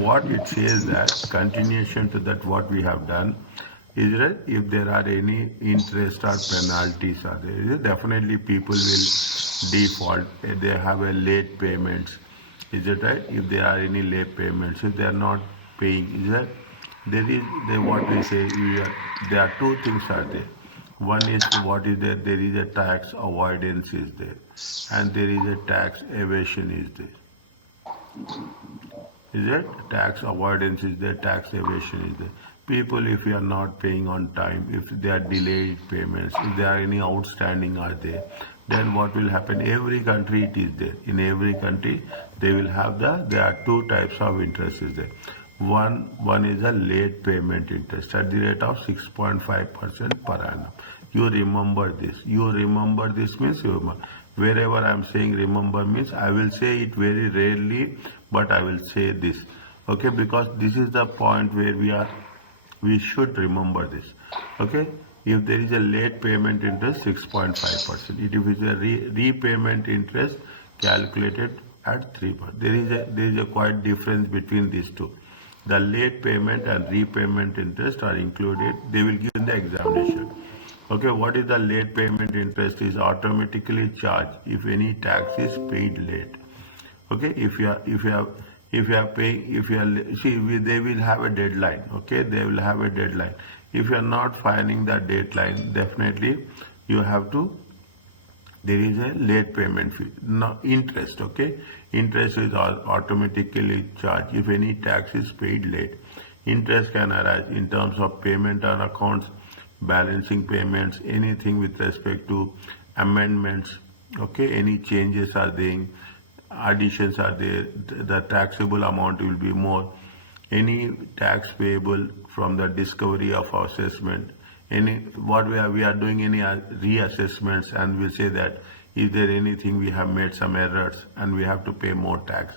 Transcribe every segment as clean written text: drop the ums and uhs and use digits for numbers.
what it says that continuation to that what we have done is that if there are any interest or penalties are there, definitely people will default. If they have a late payments, is it right? If there are any late payments, if they are not paying, is that what we say, there are two things are there. One is what is there? There is a tax avoidance is there, and there is a tax evasion is there. Is it? Tax avoidance is there, tax evasion is there. People, if you are not paying on time, if there are delayed payments, if there are any outstanding are there, then what will happen? Every country it is there. In every country, they will have there are two types of interest is there. One is a late payment interest at the rate of 6.5% per annum. You remember this. You remember this means you remember. Wherever I am saying remember means I will say it very rarely, but I will say this. Okay, because this is the point where we should remember this. Okay, if there is a late payment interest 6.5%, if it is a repayment interest calculated at 3%. There is a quite difference between these two. The late payment and repayment interest are included. They will give in the examination. Okay, what is the late payment interest? Is automatically charged if any tax is paid late. Okay, if you are paying, they will have a deadline. Okay, they will have a deadline. If you are not filing the deadline, definitely you have to. There is a late payment fee. No interest. Okay, interest is automatically charged if any tax is paid late. Interest can arise in terms of payment on accounts, balancing payments, anything with respect to amendments. Okay, any changes are there, additions are there, the taxable amount will be more. Any tax payable from the discovery of assessment, we are doing any reassessments, and we say that is there anything we have made some errors and we have to pay more tax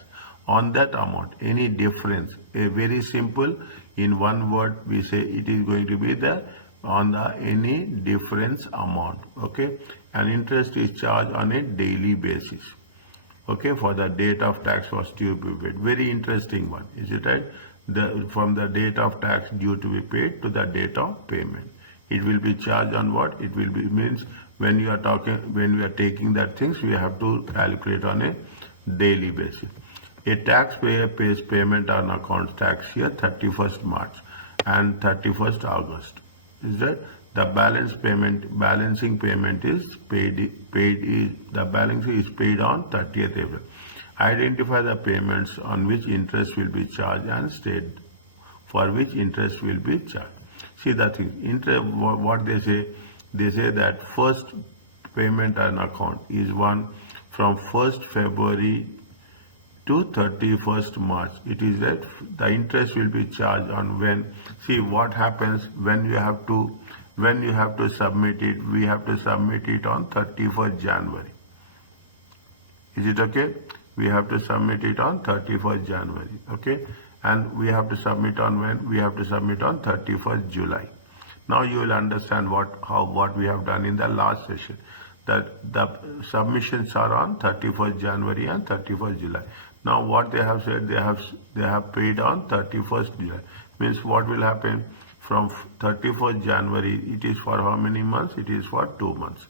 on that amount. Any difference, a very simple, in one word we say it is going to be the on the any difference amount. Okay, and interest is charged on a daily basis. Okay, for the date of tax was due to be paid. Very interesting one, is it right? From the date of tax due to be paid to the date of payment, it will be charged on what? It will be means when we are taking that things, we have to calculate on a daily basis. A taxpayer pays payment on accounts tax year 31st March and 31st August. Is that the balancing payment is the balancing is paid on 30th April. Identify the payments on which interest will be charged and state for which interest will be charged. See the thing, interest, what they say that first payment on account is one from 1st February to 31st March. It is that the interest will be charged on when. See what happens when you have to submit it. We have to submit it on 31st January. Is it okay? We have to submit it on 31st January. Okay, and we have to submit on when? We have to submit on 31st July. Now you will understand what we have done in the last session. That the submissions are on 31st January and 31st July. Now what they have said, they have paid on 31st July. Means what will happen from 31st January? It is for how many months? It is for 2 months.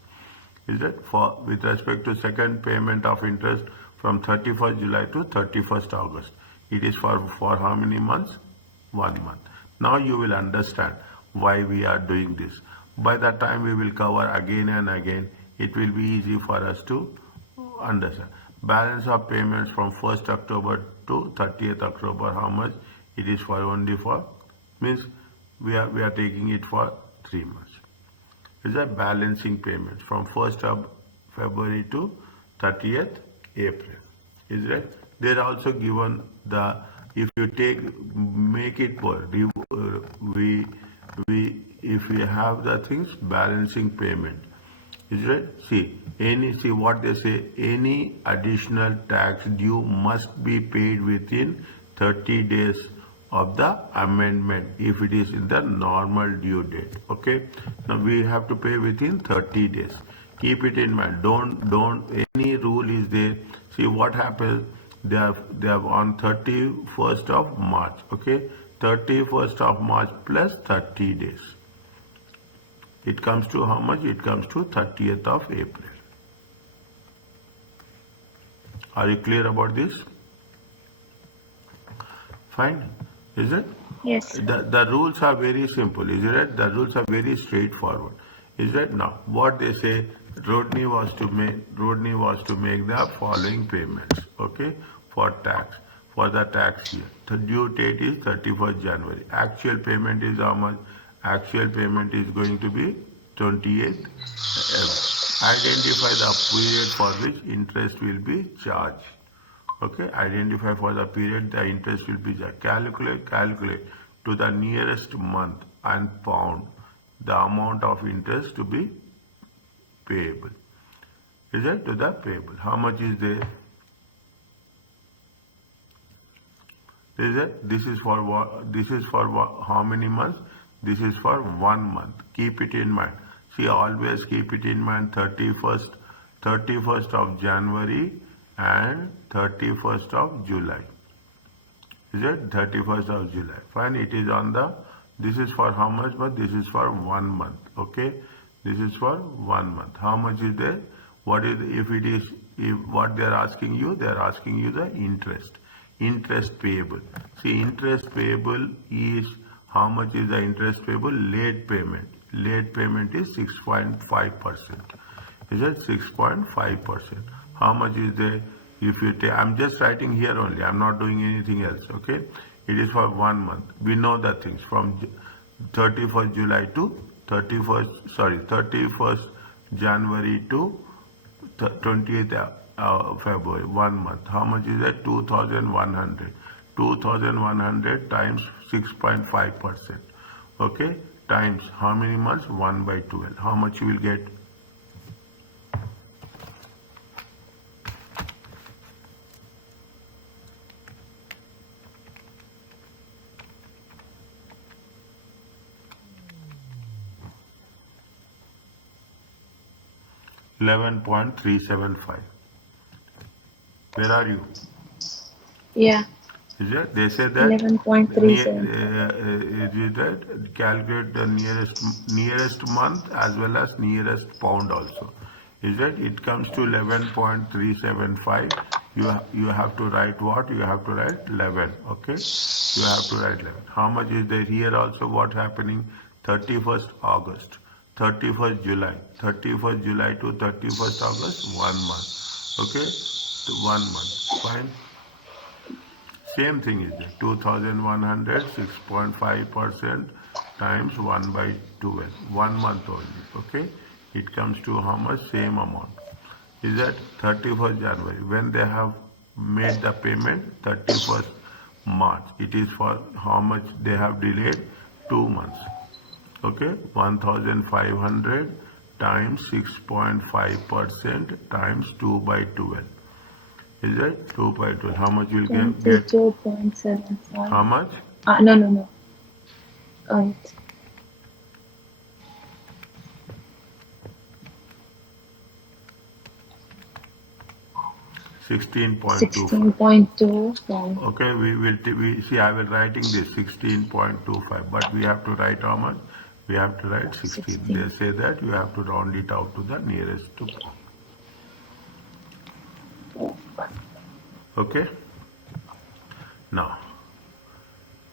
Is that for with respect to second payment of interest from 31st July to 31st August? It is for how many months? 1 month. Now you will understand why we are doing this. By the time we will cover again and again, it will be easy for us to understand. Balance of payments from 1st October to 30th October, how much? It is for only for, means we are taking it for 3 months. Is a balancing payment from 1st of February to 30th April. Is right? They are also given the, if you make it for, if we have the things, balancing payment. Is right? See what they say, any additional tax due must be paid within 30 days of the amendment if it is in the normal due date. Okay, now we have to pay within 30 days. Keep it in mind. Don't any rule is there. See what happens they have on 31st of March. Okay, 31st of March plus 30 days. It comes to how much? It comes to 30th of April. Are you clear about this? Fine. Is it? Yes. The rules are very simple, is it? The rules are very straightforward. Is it? Now, what they say, Rodney was to make the following payments, okay, for tax, for the tax year. The due date is 31st January. Actual payment is how much? Actual payment is going to be 28th. Identify the period for which interest will be charged. Okay, identify for the period the interest will be charged. Calculate to the nearest month and pound the amount of interest to be payable. Is it to the payable? How much is there? Is it? This is for what? This is for what, how many months? This is for 1 month. Keep it in mind. See, always keep it in mind. 31st of January and 31st of July. Is it 31st of July? Fine, it is on the, this is for how much? But this is for 1 month. Okay, this is for 1 month. How much is there? What is, if it is, if what they are asking you, they are asking you the interest payable. See, interest payable is, how much is the interest payable? Late payment. Late payment is 6.5%. Is it 6.5%? How much is there? If you take, I'm just writing here only, I'm not doing anything else, okay? It is for 1 month. We know the things from 31st July to 31st January to 20th February, 1 month. How much is that? 2,100. 2,100 times 6.5%. Okay? Times how many months? 1 by 12. How much you will get? $11.375. Where are you? Yeah. Is it? They say that 11.37. Calculate the nearest month as well as nearest pound also. Is it? It comes to 11.375. You have to write what? You have to write 11. Okay? You have to write 11. How much is there here also? What happening? 31st August, 31st July, 31st July to 31st August, 1 month. Okay? 1 month. Fine. Same thing is there. 2,100, 6.5% times 1 by 12. 1 month only. Okay? It comes to how much? Same amount. Is that 31st January? When they have made the payment, 31st March. It is for how much they have delayed? 2 months. Okay? 1,500 times 6.5% times 2 by 12. Is it 2 by 12? How much will get? 22.75. How much? No. It's 16.25. Okay, we see. I will writing this 16.25, but we have to write how much? We have to write 16. 16. They say that you have to round it out to the nearest to. Okay. Now,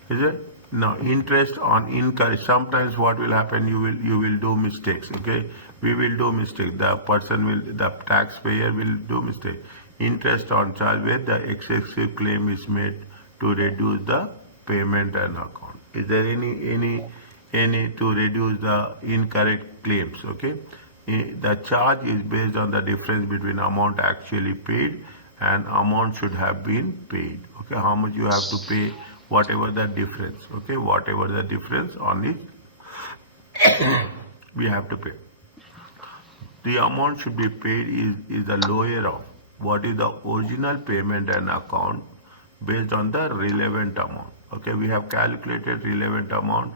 is it? Now, interest on income. Sometimes what will happen? You will do mistakes. Okay, we will do mistake. The taxpayer will do mistake. Interest on charge where the excessive claim is made to reduce the payment and account. Is there any to reduce the incorrect claims? Okay, the charge is based on the difference between amount actually paid and amount should have been paid. Okay, how much you have to pay, whatever the difference. Okay, whatever the difference on it, we have to pay. The amount should be paid is the lower of what is the original payment and account based on the relevant amount. Okay, we have calculated relevant amount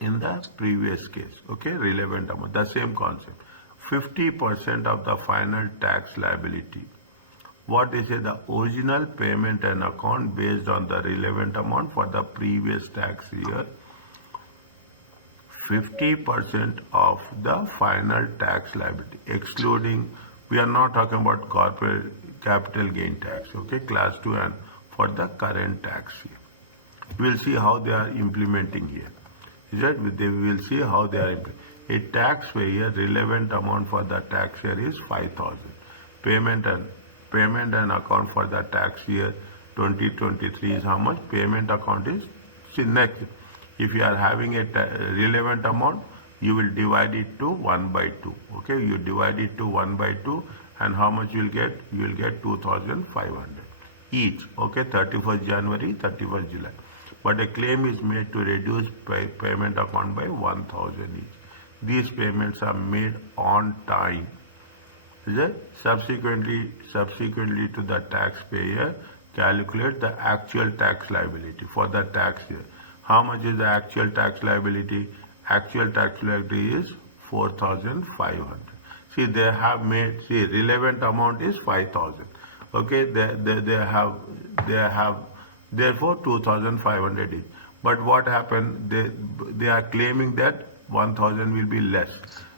in the previous case. Okay, relevant amount, the same concept. 50% of the final tax liability what they say, the original payment and account based on the relevant amount for the previous tax year, 50% of the final tax liability, excluding, we are not talking about corporate capital gain tax, okay, class 2 and for the current tax year. We'll see how they are implementing here. Is that we will see how they are implementing. A taxpayer relevant amount for the tax year is 5,000. Payment and account for the tax year 2023 is how much? Payment account is, see next, if you are having a relevant amount, you will divide it to 1 by 2. Okay, you divide it to 1 by 2, and how much you will get? You will get 2,500 each. Okay, 31st January, 31st July. But a claim is made to reduce payment account by 1,000 each. These payments are made on time. Is it? Subsequently to the taxpayer, calculate the actual tax liability for the tax year. How much is the actual tax liability? Actual tax liability is 4,500. See, they have made, see, relevant amount is 5,000. Okay, they have therefore 2,500 each. But what happened? They are claiming that 1,000 will be less.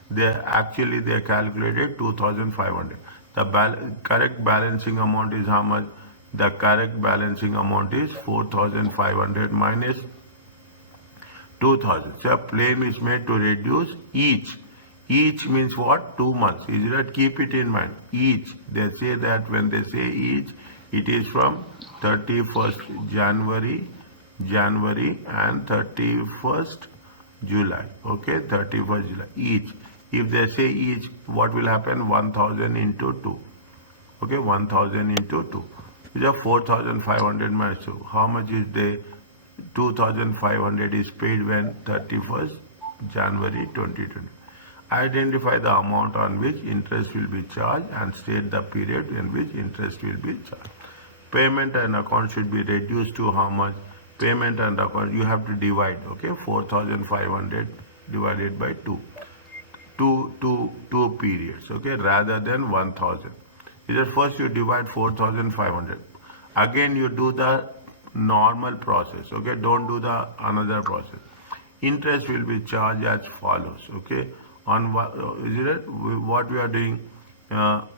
They calculated 2,500. The correct balancing amount is how much? The correct balancing amount is 4,500 minus 2,000. So a claim is made to reduce each. Each means what? 2 months. Is that? Keep it in mind. Each. They say that when they say each, it is from 31st January and 31st July. Okay, 31st July. Each. If they say each, what will happen? 1,000 into 2. Okay, 1,000 into 2. These are 4,500 minus 2. How much is the 2,500 is paid when 31st January 2020. Identify the amount on which interest will be charged and state the period in which interest will be charged. Payment and account should be reduced to how much? Payment and account, you have to divide, okay, 4,500 divided by 2. Two periods, okay, rather than 1,000. First you divide 4,500. Again you do the normal process, okay, don't do the another process. Interest will be charged as follows, okay, on what we are doing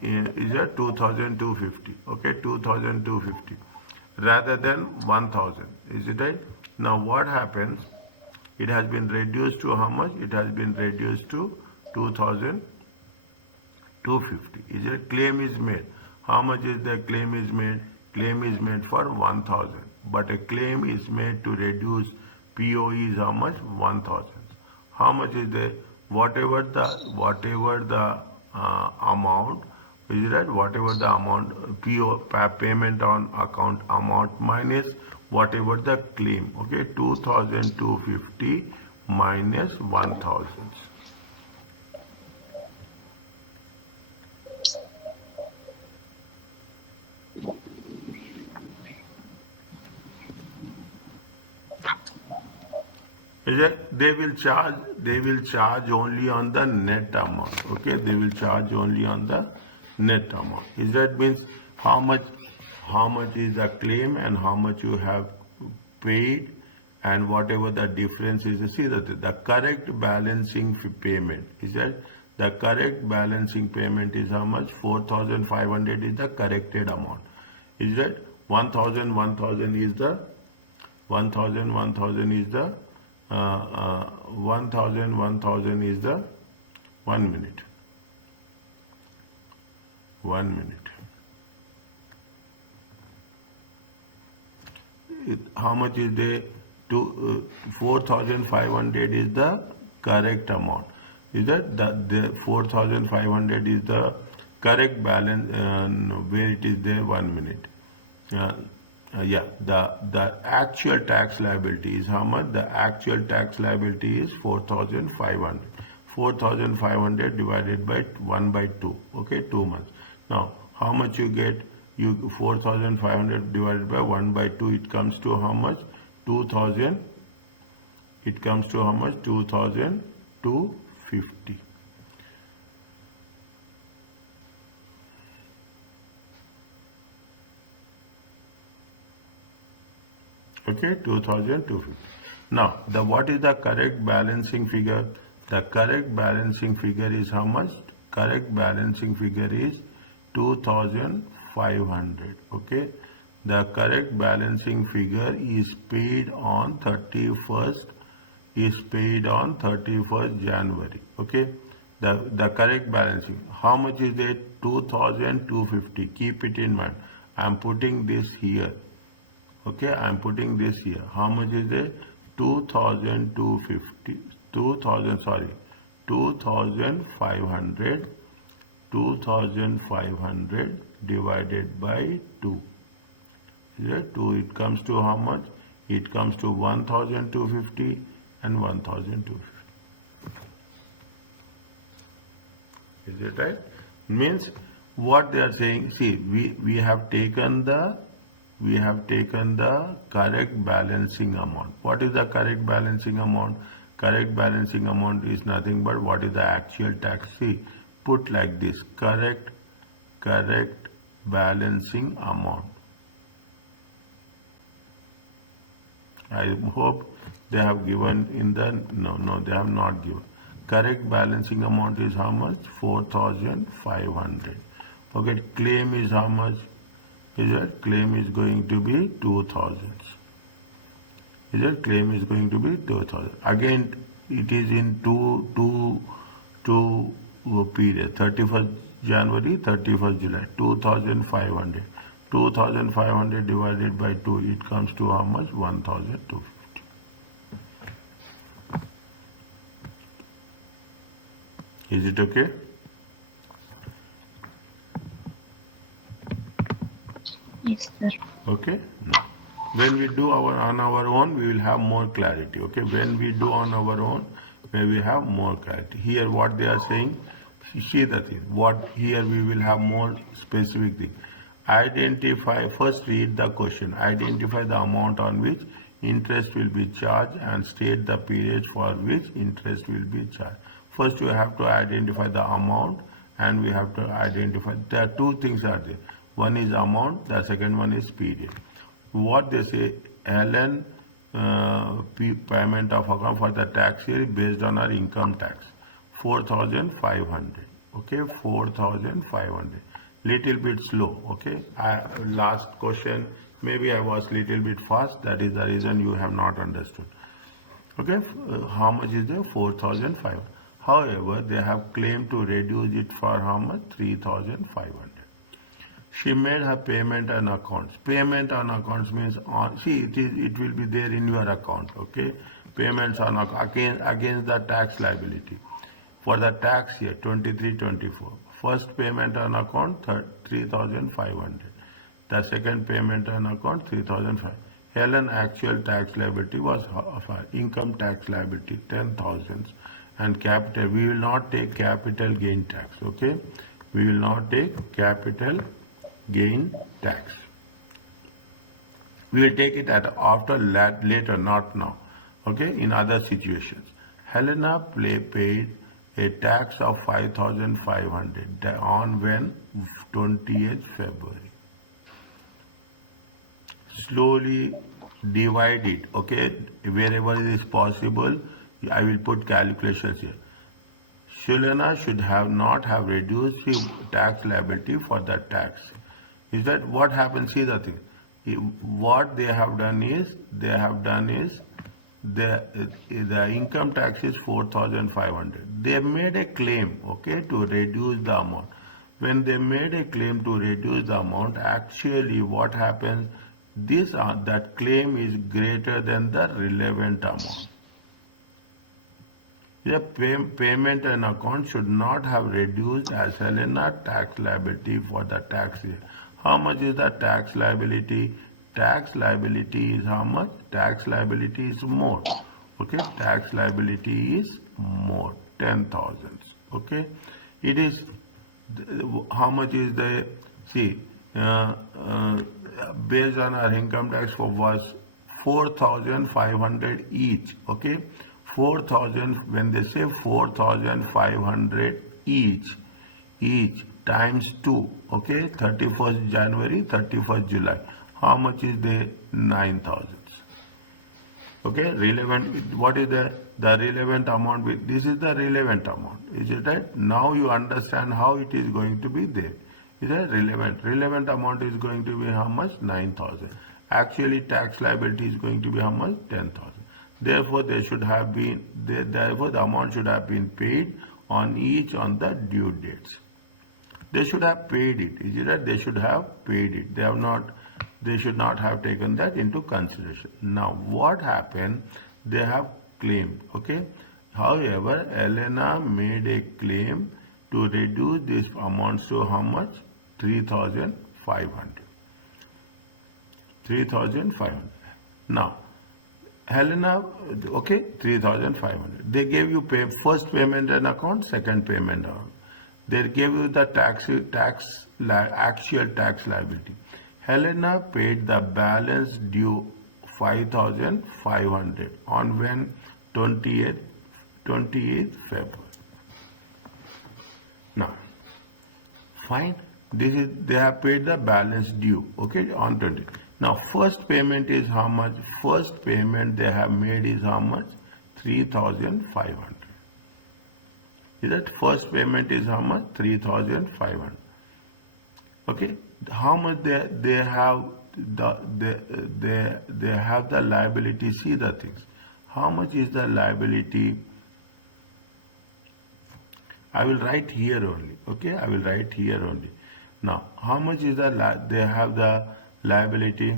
is 2,250, okay, 2,250 rather than 1,000, is it right? Now what happens? It has been reduced to how much? It has been reduced to 2,250. Is it? Claim is made. How much is the claim is made? Claim is made for 1,000. But a claim is made to reduce POE is how much? 1,000. How much is the whatever the amount, is it right? Whatever the amount payment on account amount minus whatever the claim, okay, 2,250 minus 1,000. They will charge only on the net amount, okay, they will charge only on the net amount. Is that means how much is the claim and how much you have paid, and whatever the difference is. See that the correct balancing payment is that the correct balancing payment is how much? 4,500 is the corrected amount. Is that 1,000 is the 1,000 is the 1,000 is the 1 minute. 1 minute. How much is the 4,500 is the correct amount. Is that the 4,500 is the correct balance where it is there 1 minute. The actual tax liability is how much? The actual tax liability is 4,500. 4,500 divided by 1 by 2. Okay, 2 months. Now, how much you get? 4,500 divided by 1 by 2. It comes to how much? 2,000. It comes to how much? 2,250. Okay, 2,250. Now, what is the correct balancing figure? The correct balancing figure is how much? Correct balancing figure is 2,500. Okay, the correct balancing figure is paid on 31st, is paid on 31st January. Okay, the correct balancing. How much is it? 2,250. Keep it in mind. I am putting this here. Okay, I am putting this here. How much is it? 2,250. 2,000, sorry, 2,500. 2,500 divided by 2. Is it 2? It comes to how much? It comes to 1,250 and 1,250. Is it right? Means what they are saying, see, we have taken the correct balancing amount. What is the correct balancing amount? Correct balancing amount is nothing but what is the actual tax. See, put like this, correct balancing amount. I hope they have given in the, no, they have not given. Correct balancing amount is how much? 4,500. Okay, claim is how much? Is it? Claim is going to be 2,000. Is it? Claim is going to be 2,000. Again, it is in two period. 31st January, 31st July. 2,500. 2,500 divided by 2, it comes to how much? 1,250. Is it okay? Yes, sir. Okay. When we do on our own, we will have more clarity. Okay. When we do on our own, we will have more clarity. Here, what they are saying, see the thing. What here we will have more specific thing. Identify. First, read the question. Identify the amount on which interest will be charged and state the period for which interest will be charged. First, you have to identify the amount, and we have to identify. There are two things are there. One is amount, the second one is period. What they say, Helen payment of account for the tax year based on our income tax, 4,500. Okay, 4,500. Little bit slow. Okay, last question, maybe I was little bit fast. That is the reason you have not understood. Okay, how much is there? 4,500. However, they have claimed to reduce it for how much? 3,500. She made her payment on accounts. Payment on accounts means it will be there in your account. Okay, payments on against the tax liability for the tax year 23-24. First payment on account 3,500. The second payment on account 3,500. Helen actual tax liability was income tax liability 10,000 and capital. We will not take capital gain tax. Okay, we will not take capital gain tax. We will take it later, not now. Okay, in other situations. Helena paid a tax of 5,500 on when? 20th February. Slowly divide it. Okay, wherever it is possible, I will put calculations here. Helena should not have reduced his tax liability for the tax. Is that what happens? See the thing. What they have done is the income tax is 4,500. They made a claim, okay, to reduce the amount. When they made a claim to reduce the amount, actually what happens? That claim is greater than the relevant amount. The payment and account should not have reduced as Helena tax liability for the tax year. How much is the tax liability? Tax liability is how much? Tax liability is more. Okay, tax liability is more, 10,000. Okay, it is how much is the based on our income tax was 4,500 each. Okay, 4,000, when they say 4,500 each times 2, okay, 31st January, 31st July. How much is the 9,000? Okay, relevant, what is the relevant amount? This is the relevant amount. Is it right? Now you understand how it is going to be there. Is that relevant? Relevant amount is going to be how much? 9,000. Actually, tax liability is going to be how much? 10,000. Therefore, they should have been, therefore the amount should have been paid on each on the due dates. They should have paid it. Is it right? They should have paid it. They have not. They should not have taken that into consideration. Now, what happened? They have claimed. Okay. However, Elena made a claim to reduce this amount to how much? 3,500. 3,500. Now, Helena, okay, 3,500. They gave you first payment and account, second payment account. They gave you the actual tax liability. Helena paid the balance due 5,500 on when 28th February. Now, fine. This is, they have paid the balance due, okay, on 20. Now, first payment is how much? First payment they have made is how much? 3,500. Is that first payment is how much? 3,500. Okay, how much they have they have the liability? See the things. How much is the liability? I will write here only. Okay, I will write here only. Now, how much is they have the liability?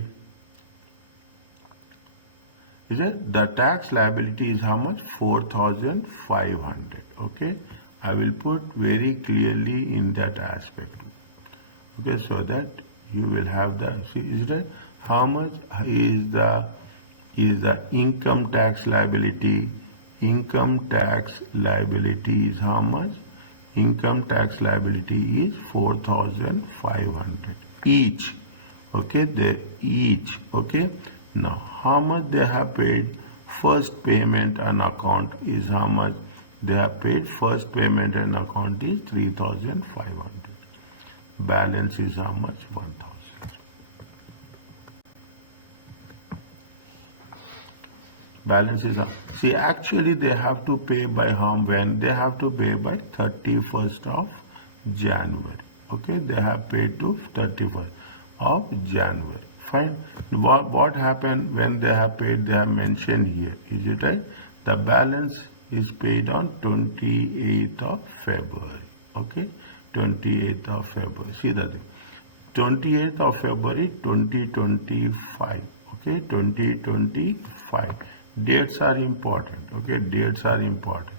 Is it the tax liability is how much? 4,500. Okay, I will put very clearly in that aspect. Okay, so that you will have the, see, is it how much is the income tax liability? Income tax liability is how much? Income tax liability is 4,500 each. Okay, they each. Okay, now how much they have paid? First payment and account is how much they have paid? First payment and account is 3,500. Balance is how much? 1,000. Balance is, see, actually they have to pay by when? They have to pay by 31st of January. Okay, they have paid to 31st of January. Fine. What happened when they have paid? They have mentioned here. Is it right? The balance is paid on 28th of February. Okay, 28th of February. See the thing. 28th of February 2025. Okay, 2025. Dates are important. Okay, dates are important.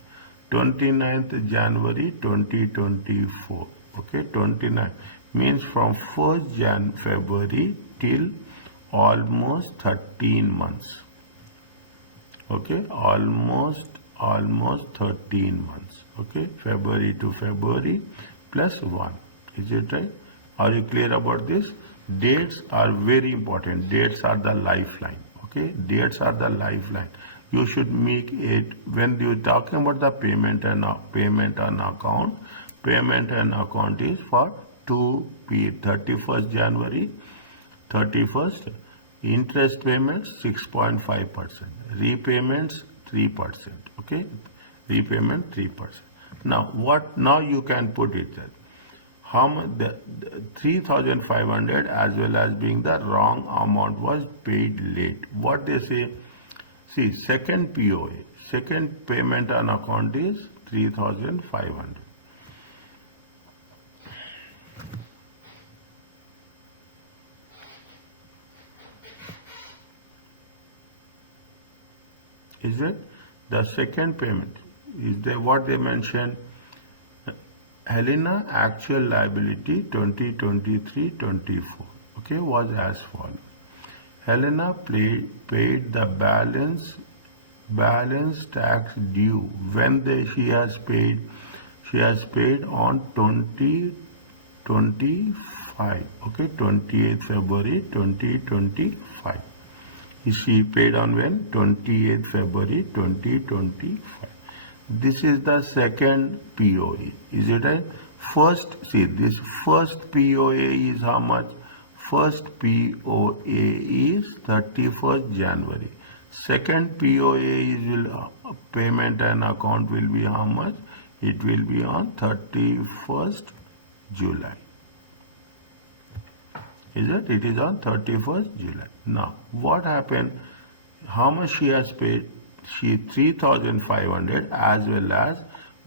29th January 2024. Okay, 29 means from 1st February till almost 13 months. Okay, almost 13 months. Okay, February to February plus 1. Is it right? Are you clear about this? Dates are very important. Dates are the lifeline. Okay, dates are the lifeline. You should make it when you're talking about the payment and account. Payment and account is for 31st January, 31st. Interest payments 6.5%. Repayments 3%. Okay, repayment 3%. Now what? Now you can put it that how much the 3,500 as well as being the wrong amount was paid late. What they say? See, second POA, second payment on account is 3,500. Is it the second payment? Is there what they mentioned? Helena actual liability 2023-24. Okay, was as follows. Helena paid the balance tax due when she has paid on 2025. Okay, 28th February 2025. She paid on when? 28th February 2025. This is the second POA. Is it right? First, see, this first POA is how much? First POA is 31st January. Second POA is payment and account will be how much? It will be on 31st July. Is it? It is on 31st July. Now, what happened? How much she has paid? She 3,500, as well as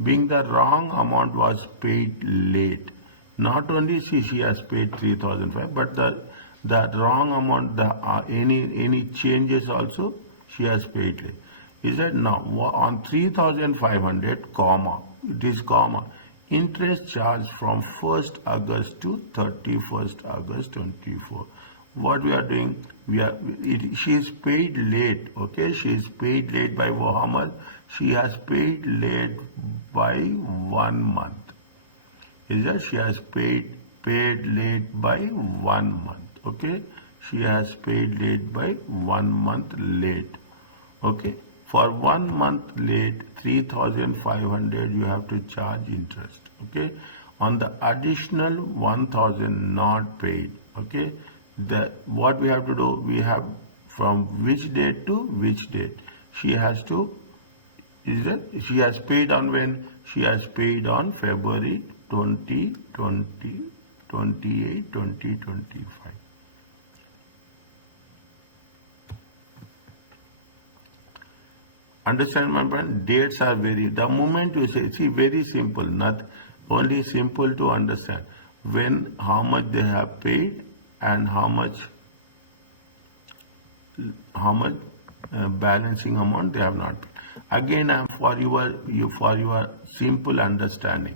being the wrong amount was paid late. Not only she has paid 3,500, but the wrong amount, any changes also she has paid late. Is that now on 3,500 comma, it is comma, interest charged from 1st August to 31st August 24. What we are doing, she is paid late, okay? She is paid late by how much? She has paid late by 1 month. Is that she has paid late by 1 month, okay? She has paid late by 1 month late, okay? For 1 month late, 3,500 you have to charge interest, okay? On the additional 1,000 not paid, okay? What we have to do, we have from which date to which date. She has to, she has paid on when? She has paid on February 2020, 28, 2025. Understand my point? Dates are the moment you say, see, very simple, not only simple to understand. When, how much they have paid and how much balancing amount they have not paid. Again, for your simple understanding,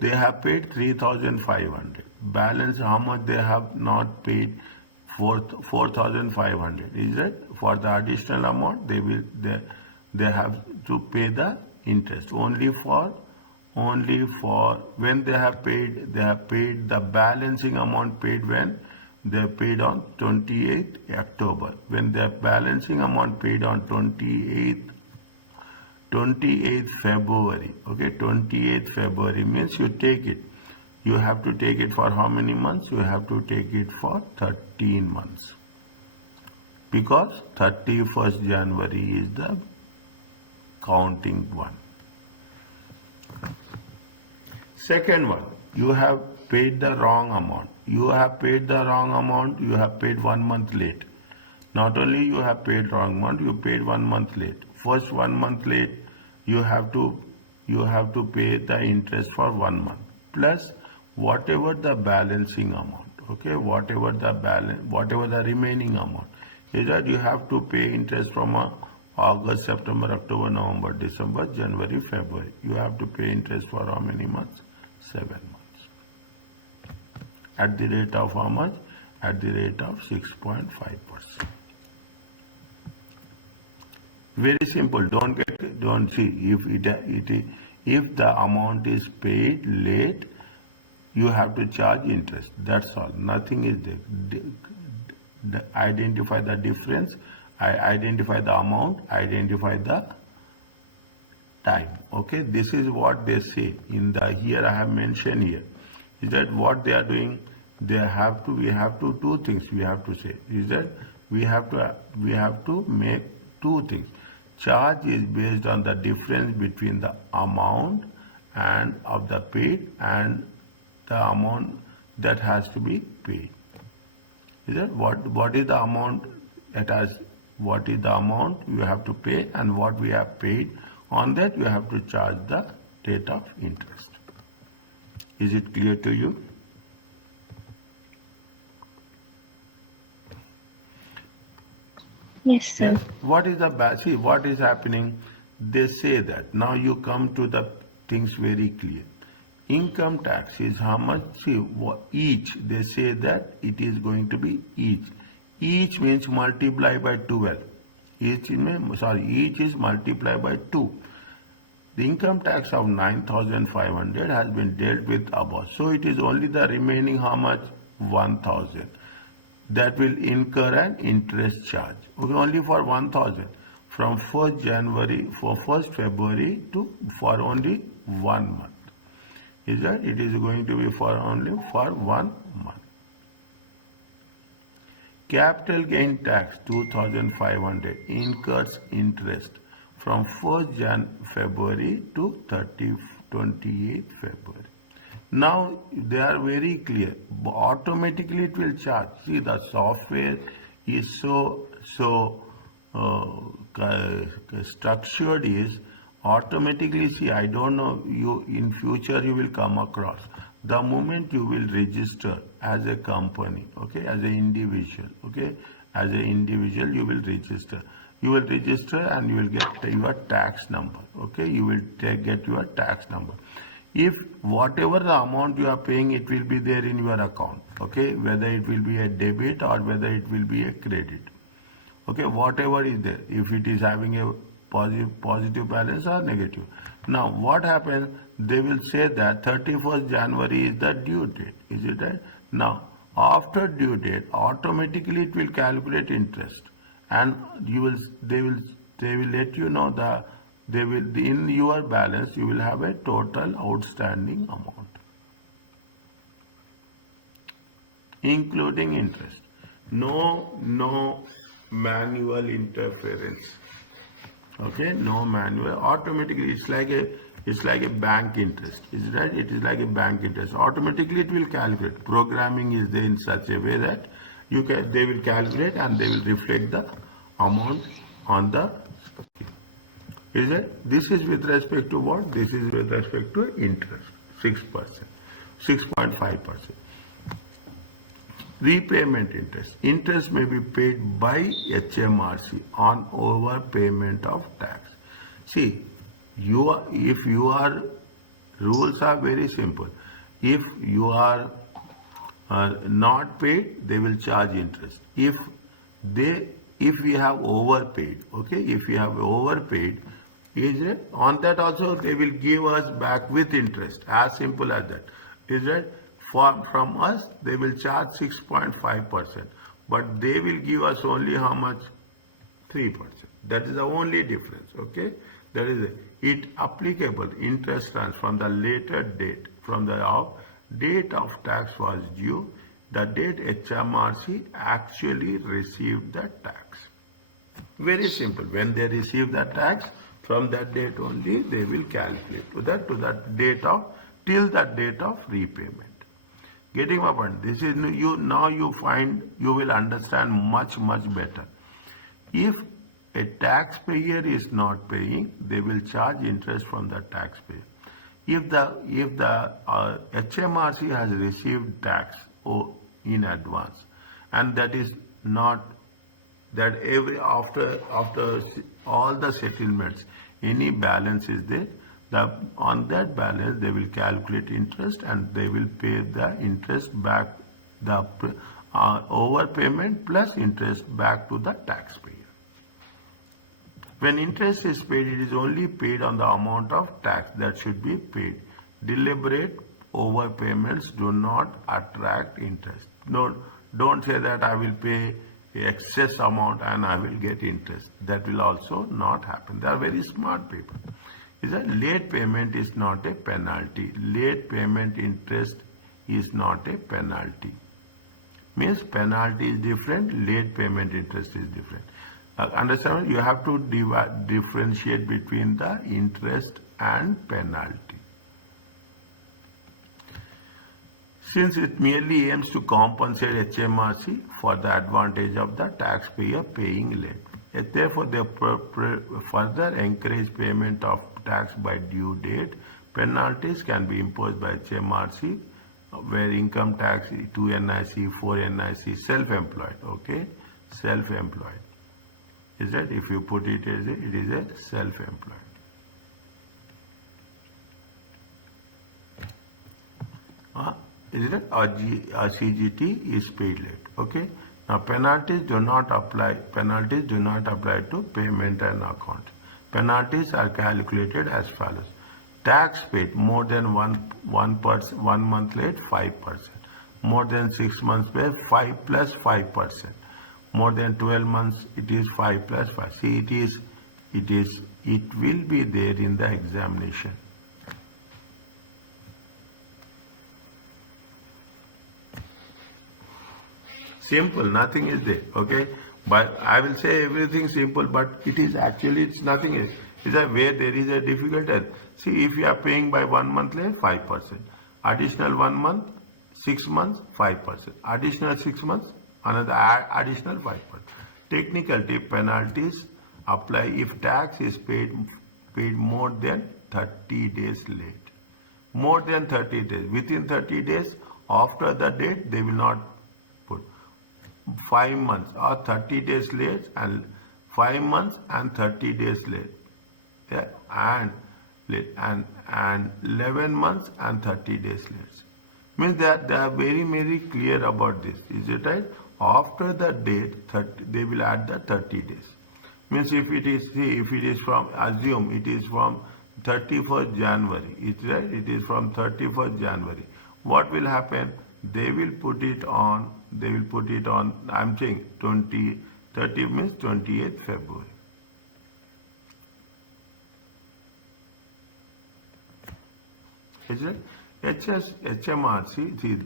they have paid 3,500. Balance how much they have not paid? 4,500. Is it? For the additional amount, they have to pay the interest only for when they have paid the balancing amount paid when they paid on 28th October. When the balancing amount paid on 28th February, okay, 28th February means you take it. You have to take it for how many months? You have to take it for 13 months. Because 31st January is the counting one. Second one, you have paid the wrong amount. You have paid 1 month late. Not only you have paid wrong amount, you paid 1 month late. First 1 month late, you have to pay the interest for 1 month. Plus whatever the balancing amount, okay, whatever the remaining amount, is that you have to pay interest from August, September, October, November, December, January, February. You have to pay interest for how many months? 7 months. At the rate of how much? At the rate of 6.5%. Very simple. Don't see if the amount is paid late, you have to charge interest. That's all. Nothing is there. Identify the difference. Identify the amount. Identify the time. Okay. This is what they say in the here. I have mentioned here. Is that what they are doing? We have to two things. We have to say is that we have to make two things. Charge is based on the difference between the amount and of the paid and the amount that has to be paid. Is that what is the amount what is the amount you have to pay and what we have paid? On that you have to charge the rate of interest. Is it clear to you? Yes, sir. Yes. What is what is happening? They say that now you come to the things very clear. Income tax is how much? Each. They say that it is going to be each. Each means multiply by 12. Each is multiplied by 2. The income tax of 9,500 has been dealt with above. So it is only the remaining how much? 1,000. That will incur an interest charge. Okay, only for 1,000. From 1st January, for 1st February for only 1 month. Is that it is going to be for only for 1 month. Capital gain tax 2500 incurs interest from 1st February to 28th February. Now they are very clear. Automatically it will charge. See, the software is so structured is automatically. See, I don't know, you in future you will come across the moment you will register as a company, okay, as an individual, okay, as an individual you will register. You will register and you will get your tax number, okay, you will get your tax number. If whatever the amount you are paying, it will be there in your account, okay, whether it will be a debit or whether it will be a credit, okay, whatever is there, if it is having a positive balance or negative. Now what happens, they will say that 31st January is the due date, is it right? Now after due date, automatically it will calculate interest, and they will let you know in your balance you will have a total outstanding amount, including interest. No manual interference, okay, no manual. Automatically it's like a bank interest, is it right? It is like a bank interest. Automatically it will calculate. Programming is there in such a way that they will calculate and they will reflect the amount on the, is it? This is with respect to what? This is with respect to interest, 6%, 6.5%. Repayment interest. Interest may be paid by HMRC on overpayment of tax. See, rules are very simple. If you are not paid, they will charge interest. If we have overpaid, okay, if we have overpaid, is it? On that also they will give us back with interest. As simple as that. Is it? From us, they will charge 6.5%, but they will give us only how much? 3%. That is the only difference, okay? That is it. Applicable interest runs from the later date, from the date of tax was due, the date HMRC actually received the tax. Very simple. When they receive the tax, from that date only they will calculate to that date of, till the date of repayment. Getting my point? This is now you will understand much better. If a taxpayer is not paying, they will charge interest from the taxpayer. If the HMRC has received tax in advance, and that is not that after all the settlements, any balance is there, on that balance they will calculate interest and they will pay the interest back, the overpayment plus interest back to the taxpayer. When interest is paid, it is only paid on the amount of tax that should be paid. Deliberate overpayments do not attract interest. Don't say that I will pay excess amount and I will get interest. That will also not happen. They are very smart people. Is that late payment is not a penalty. Late payment interest is not a penalty. Means penalty is different, late payment interest is different. Understand? You have to differentiate between the interest and penalty. Since it merely aims to compensate HMRC for the advantage of the taxpayer paying late. Therefore, they further encourage payment of tax by due date. Penalties can be imposed by HMRC where income tax, 2 NIC, 4 NIC, self-employed, okay? Self-employed. Is that if you put it as it is a self-employed. Is it or CGT is paid late, okay? Now penalties do not apply. Penalties do not apply to payment and account. Penalties are calculated as follows: tax paid more than one month late, 5%. More than 6 months paid, 5 plus 5%. More than 12 months, it is 5 plus 5. See, it will be there in the examination. Simple, nothing is there, okay? But I will say everything simple, but it is actually, it's nothing is. Is that where there is a difficulty? See, if you are paying by 1 month late, 5%. Additional 1 month, 6 months, 5%. Additional 6 months, another additional 5%. Technical tip: penalties apply if tax is paid more than 30 days late. More than 30 days. Within 30 days, after the date, they will not put. 5 months or 30 days late, and 5 months and 30 days late. Yeah, and late and 11 months and 30 days late. Means that they are very clear about this. Is it right? After the date, 30, they will add the 30 days. Means if it is, see, if it is from, assume it is from 31st January. It's right. It is from 31st January. What will happen? They will put it on. They will put it on. I'm saying 30 means 28th February. Is it? HMRC, see,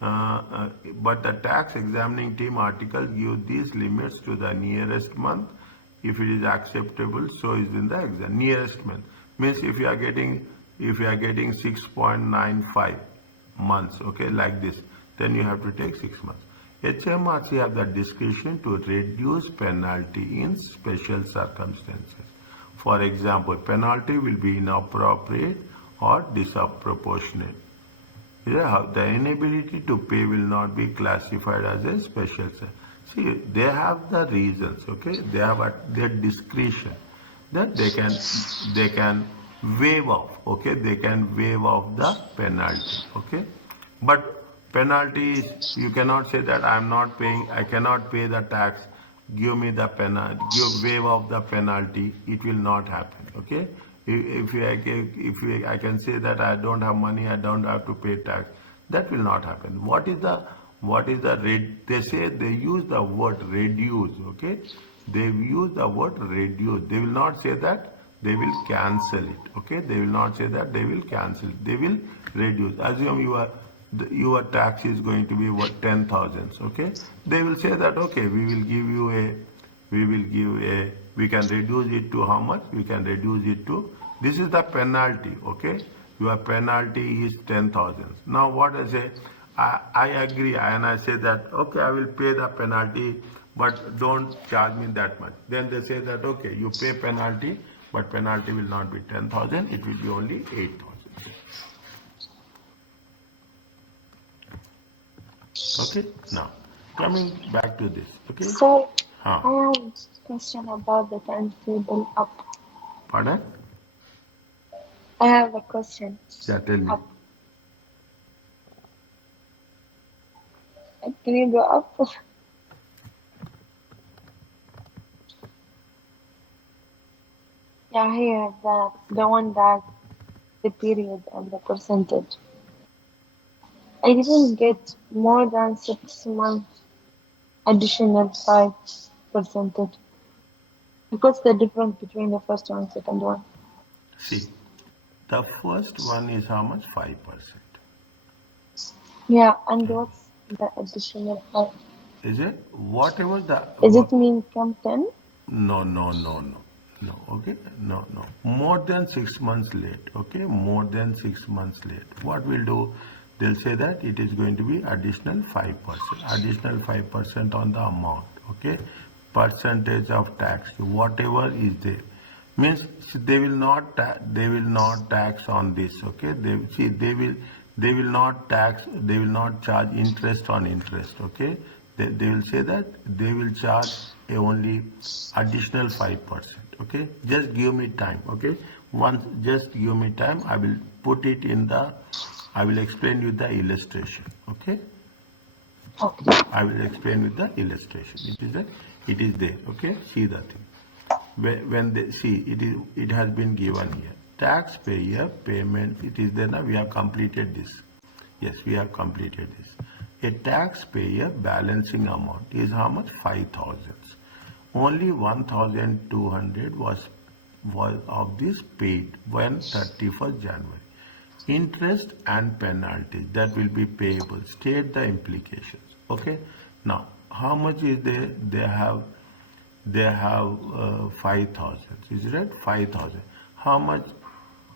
but the tax examining team article give these limits to the nearest month. If it is acceptable, so is in the exam. Nearest month means if you are getting 6.95 months, okay, like this, then you have to take 6 months. HMRC have the discretion to reduce penalty in special circumstances. For example, penalty will be inappropriate or disproportionate. The inability to pay will not be classified as a special. See, they have the reasons, okay? They have at their discretion that they can waive off, okay? They can waive off the penalty, okay? But penalty is, you cannot say that I am not paying, I cannot pay the tax, give me the penalty, waive off the penalty. It will not happen, okay? If I can say that I don't have money, I don't have to pay tax, that will not happen. What is the rate? They say they use the word reduce, okay? They use the word reduce. They will not say that they will cancel it, okay? They will not say that they will cancel it. They will reduce. Assume your tax is going to be what, 10,000, okay? They will say that, okay, we can reduce it to how much? We can reduce it to, this is the penalty, okay? Your penalty is 10,000. Now what I say, I agree and I say that, okay, I will pay the penalty, but don't charge me that much. Then they say that, okay, you pay penalty, but penalty will not be 10,000, it will be only 8,000. Okay, now coming back to this, okay? So, I have a question about the timetable up. Pardon? I have a question. Yeah, tell me. Up. Can you go up? Yeah, here, the one that the period and the percentage. I didn't get more than 6 months additional 5%. What's the difference between the first one and second one? See, the first one is how much? 5%. Yeah, and what's the additional 5? Is it? Whatever the... Is it mean from 10? No, okay? No. More than 6 months late, okay? More than 6 months late. What we'll do, they'll say that it is going to be additional 5%. Additional 5% on the amount, okay? Percentage of tax, whatever is there. Means they will not tax on this, okay? They will not tax, they will not charge interest on interest, okay? They will say that they will charge only additional 5%, okay? Just give me time, okay? Just give me time, I will put it in the, I will explain you the illustration, okay? Okay. I will explain with the illustration. It is there, okay? See the thing. When they see it has been given here. Taxpayer payment, it is there now. We have completed this. Yes, we have completed this. A taxpayer balancing amount is how much? 5,000. Only 1,200 was of this paid when 31st January. Interest and penalties that will be payable. State the implications. Okay. Now, how much is there? They have 5,000. Is it right? 5,000. How much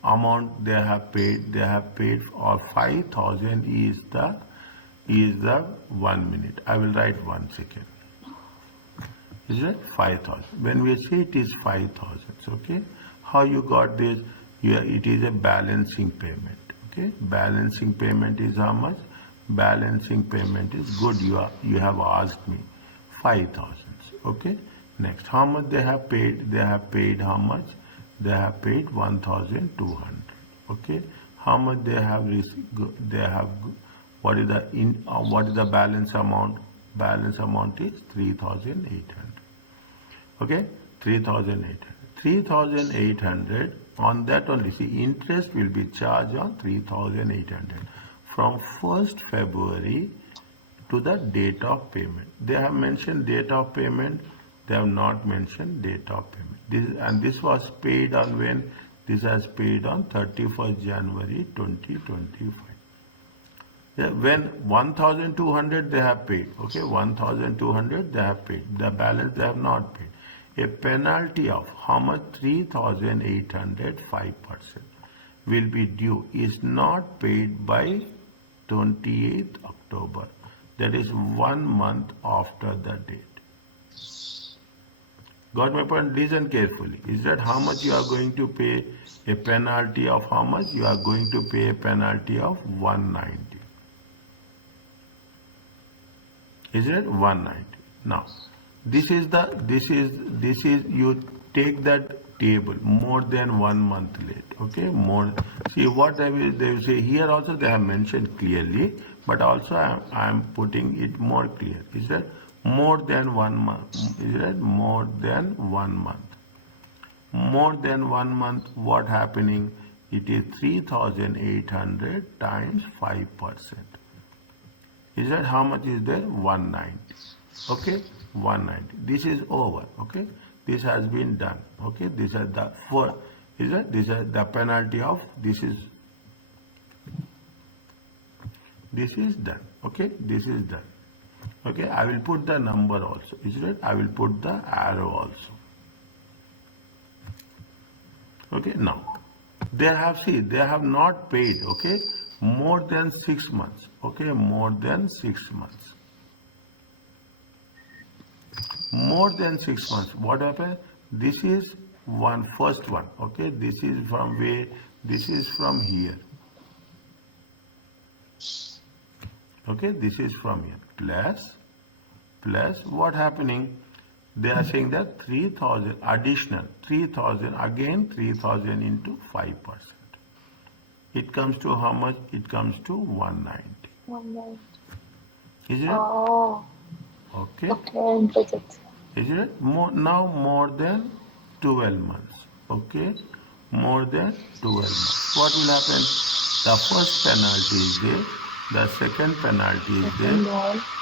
amount they have paid? They have paid or 5,000 is the 1 minute. I will write 1 second. Is it 5,000? When we say it is 5,000, okay? How you got this? It is a balancing payment. Okay, balancing payment is how much? Balancing payment is good. You have asked me 5,000. Okay. Next, how much they have paid? They have paid how much? They have paid 1,200. Okay. How much they have received? They have. What is the balance amount? Balance amount is 3,800. Okay, 3,800. 3,800, on that only, see, interest will be charged on 3,800 from 1st February to the date of payment. They have mentioned date of payment, they have not mentioned date of payment. This was paid on when? This has paid on 31st January 2025. Yeah, when 1,200 they have paid, okay, 1,200 they have paid, the balance they have not paid. A penalty of how much? 3,800, 5% will be due, is not paid by 28th October. That is 1 month after the date. Got my point? Listen carefully. Is that how much you are going to pay? A penalty of how much? You are going to pay a penalty of 190. Is it 190? Now, this is you take that table more than 1 month late. Okay, more. See what they will say here also they have mentioned clearly, but also I am putting it more clear. Is that more than 1 month? Is that more than 1 month? More than 1 month, what happening? It is 3,800 times 5%. Is that how much is there? 190. Okay, 190. This is over. Okay, this has been done. Okay, this is the for. Is that this is the penalty of this is done. Okay, this is done. Okay, I will put the number also. Is it? I will put the arrow also. Okay, now they have not paid. Okay, more than 6 months. Okay, more than 6 months. More than 6 months. What happened? This is first one. Okay, this is from where? This is from here. Okay, this is from here. Plus what happening? They are saying that 3,000 additional 3,000 again 3,000 into 5%. It comes to how much? It comes to 190. 190. Is it? Oh. Okay. Okay, got it. Is it? More than 12 months. Okay. More than 12 months. What will happen? The first penalty is there. The second penalty is there.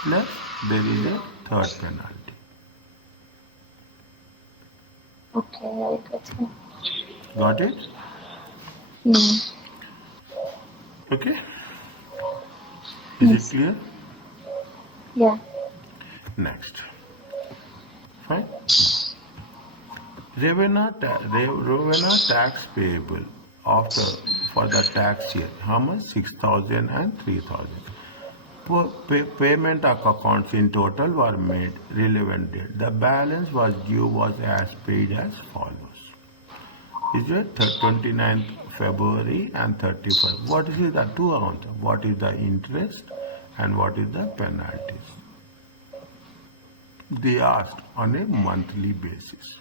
Plus there is a third penalty. Okay, I got it. Got it? Mm. Okay. Is it Yes. clear? Yeah. Next. Fine. Revenue tax payable after for the tax year. How much? 6,000 and 3,000. Payment of accounts in total were made relevant date. The balance was due was as paid as follows. Is it 29th February and 31st? What is the two amounts? What is the interest and what is the penalties? They asked on a monthly basis.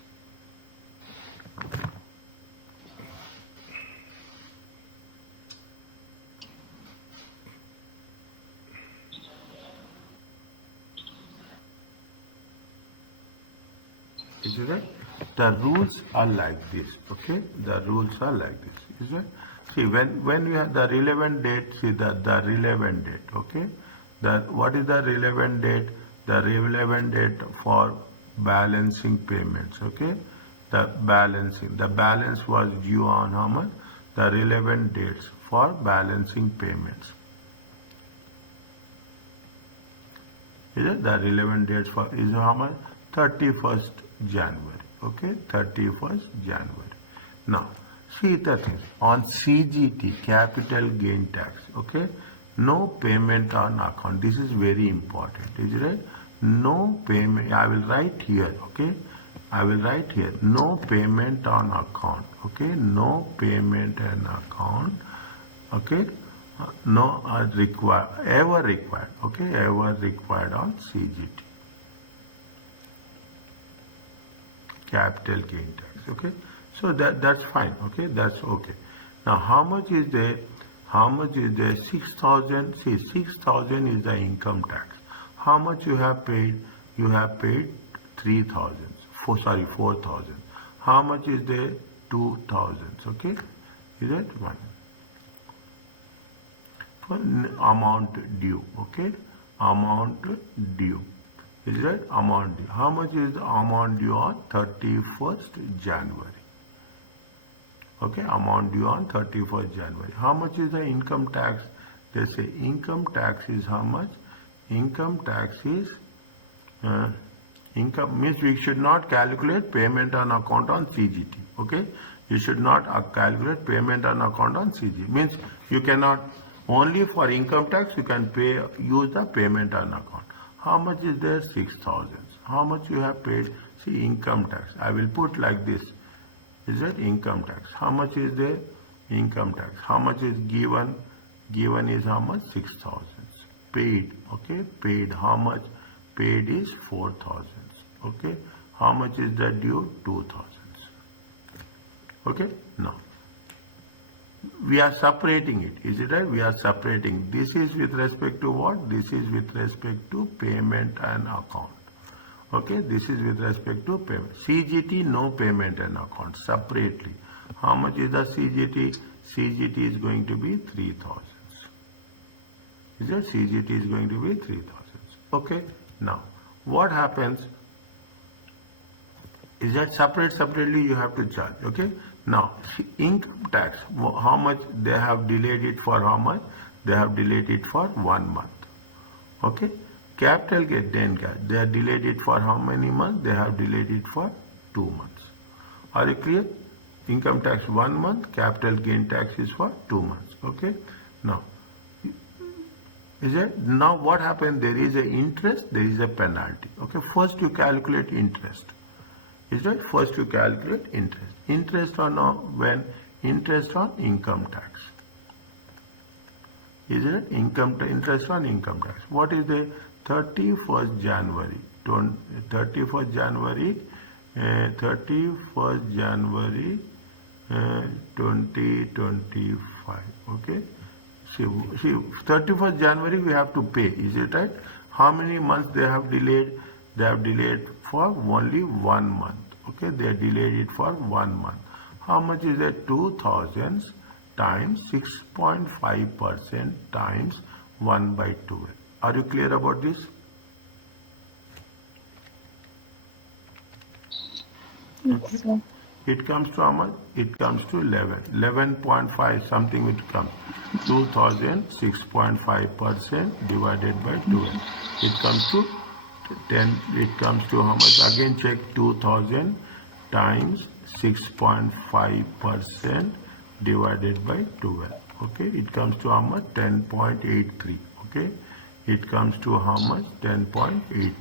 Is it right? The rules are like this. Okay, the rules are like this. Is it? See, when we have the relevant date, see the relevant date. Okay, what is the relevant date? The relevant date for balancing payments. Okay, the balance was due on how much? The relevant dates for balancing payments. Is it the relevant dates for is how much? 31st January. Okay, 31st January. Now, see the thing on CGT, capital gain tax. Okay, no payment on account. This is very important. Is it right? No payment. I will write here. Okay, I will write here. No payment on account. Okay, no payment on account. Okay, no ever required. Okay, ever required on CGT, capital gain tax. Okay, so that's fine. Okay, that's okay. Now how much is there? How much is there? 6,000. See, 6,000 is the income tax. How much you have paid? You have paid 3,000. 4,000. How much is there? 2,000. Okay, is that one? Amount due. Okay, amount due. Is that amount due? How much is the amount due on 31st January? Okay, amount due on 31st January. How much is the income tax? They say income tax is how much? Income tax is income means we should not calculate payment on account on CGT. Okay, you should not calculate payment on account on CGT. Means you cannot. Only for income tax you can pay, use the payment on account. How much is there? 6,000. How much you have paid? See, income tax. I will put like this. Is that income tax? How much is there? Income tax. How much is given? Given is how much? 6,000. Paid. Okay, paid. How much? Paid is 4,000. Okay, how much is that due? 2,000. Okay, now. We are separating it. Is it right? We are separating. This is with respect to what? This is with respect to payment and account. Okay, this is with respect to payment. CGT, no payment and account, separately. How much is the CGT? CGT is going to be 3,000. Is it? CGT is going to be 3,000. Okay, now, what happens? Is that separately you have to charge. Okay, now income tax, how much they have delayed it for? How much? They have delayed it for 1 month. Okay, capital gain tax, they have delayed it for how many months? They have delayed it for 2 months. Are you clear? Income tax 1 month, capital gain tax is for 2 months. Okay, now is it? Now what happened? There is a interest, there is a penalty. Okay, first you calculate interest. Is that? First you calculate interest. Interest on when? Interest on income tax. Is it? Interest on income tax. What is the 31st January? 31st January 2025. Okay. See, 31st January we have to pay. Is it right? How many months they have delayed? They have delayed for only 1 month. Okay, they delayed it for 1 month. How much is that? 2,000 times 6.5% times 1 by 12. Are you clear about this? Yes, sir. It comes to how much? It comes to 11.5 something it comes. 2,000 6.5% divided by 12. It comes to 10. It comes to how much? Again check. 2,000 times 6.5% divided by 12. Okay, it comes to how much? 10.83. Okay, it comes to how much? 10.83.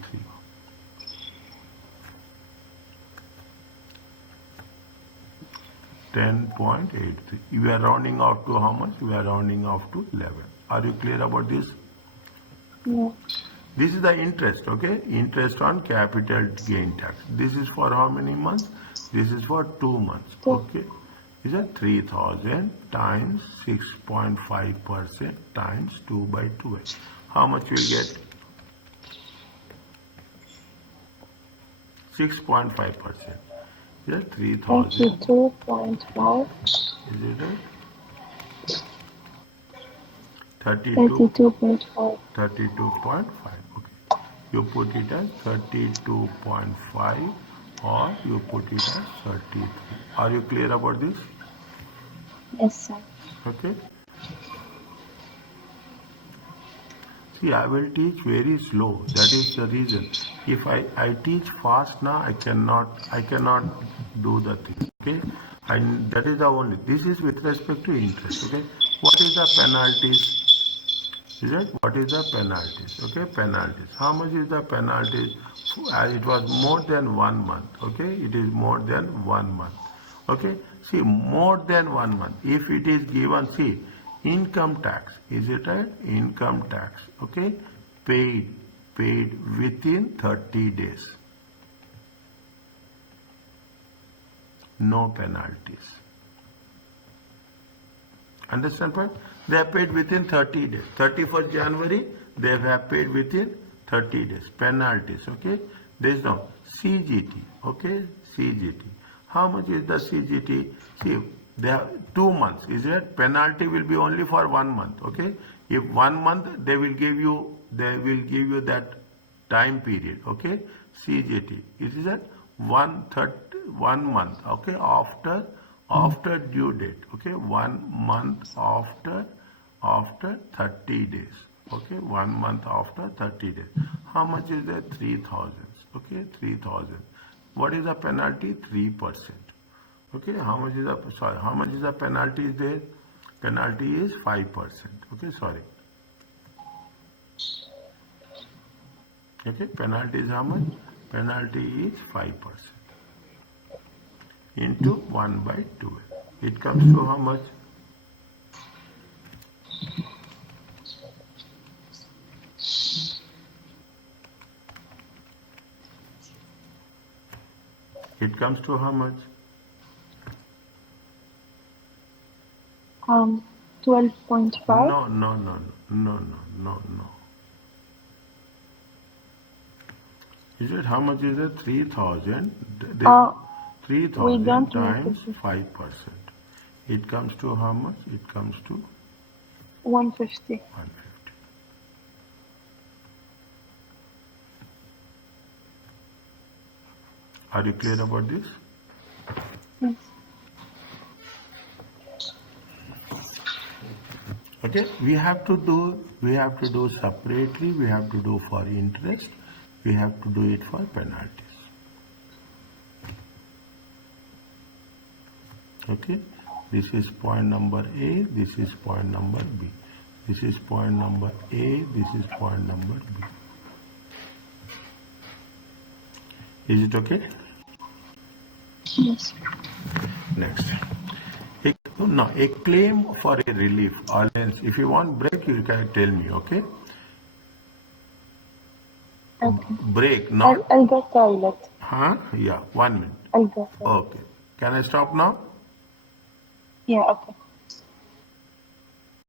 10.83. We are rounding off to how much? We are rounding off to 11. Are you clear about this? No. This is the interest, okay? Interest on capital gain tax. This is for how many months? This is for 2 months, okay? Is that 3,000 times 6.5% times 2 by 12. How much will get? 6.5%. Is that 3,000? 32.5. Is it right? 32.5. 32.5. Okay. You put it as 32.5 or you put it as 33. Are you clear about this? Yes, sir. Okay. See, I will teach very slow. That is the reason. If I teach fast now, I cannot do the thing. Okay, and that is the only. This is with respect to interest. Okay, what is the penalties? Is it what is the penalties? Okay, penalties. How much is the penalties? As it was more than 1 month. Okay, it is more than 1 month. Okay, see, more than 1 month. If it is given, see, income tax. Is it right? Income tax. Okay, paid within 30 days. No penalties. Understand point? They have paid within 30 days. 31st January, they have paid within 30 days. Penalties, okay? There is no CGT, okay? CGT. How much is the CGT? See, they have 2 months, is it? Penalty will be only for 1 month, okay? If 1 month, they will give you that time period, okay? CGT. It is at 1 month, okay? After due date, okay, 1 month after 30 days, okay, 1 month after 30 days. How much is that? 3,000, okay, 3,000. What is the penalty? 3%. Okay, how much is the penalty is there? Penalty is 5%. Okay, sorry. Okay, penalty is how much? Penalty is 5%. Into 1/12. It comes to how much? It comes to how much? 12.5. No. Is it how much is it? 3,000. Uh, we 3,000 don't make times it 5%. It comes to how much? It comes to 150. 150. Are you clear about this? Yes. Okay, we have to do separately. We have to do for interest. We have to do it for penalties. Okay, this is point number A. This is point number B. This is point number A. This is point number B. Is it okay? Yes. Next. A claim for a relief or else, if you want break, you can tell me, okay? Okay. Break, not. I'll go toilet. Huh? Yeah, 1 minute. I'll go toilet. Okay. Can I stop now? Yeah, okay.